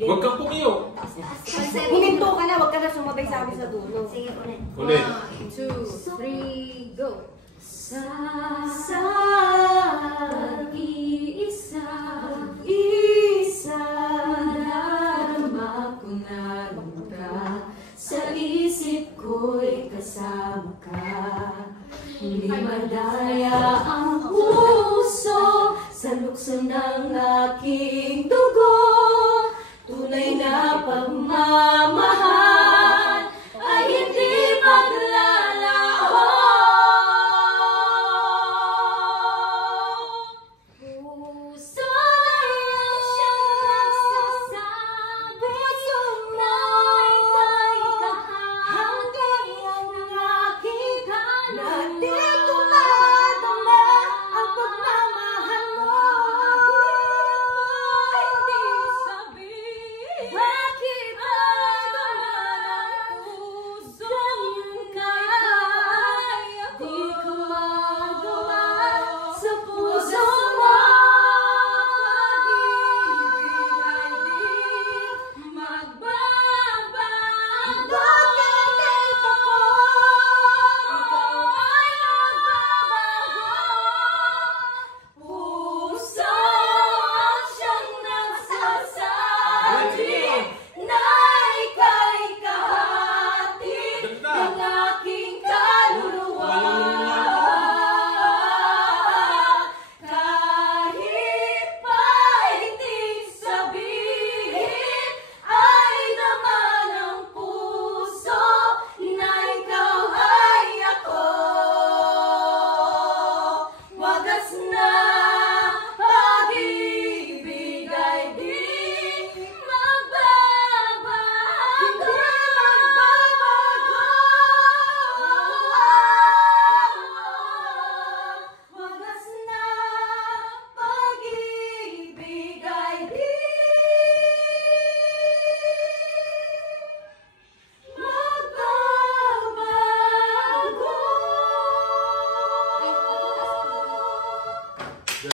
Huwag kang pumiyo. Huminto ka na, huwag ka na sumabay sa akin sa dulo. Sige, ulit. Ulit. 1, 2, 3, go! Sa pag-iisa, nadarama ko na ka. Sa isip ko'y kasama ka.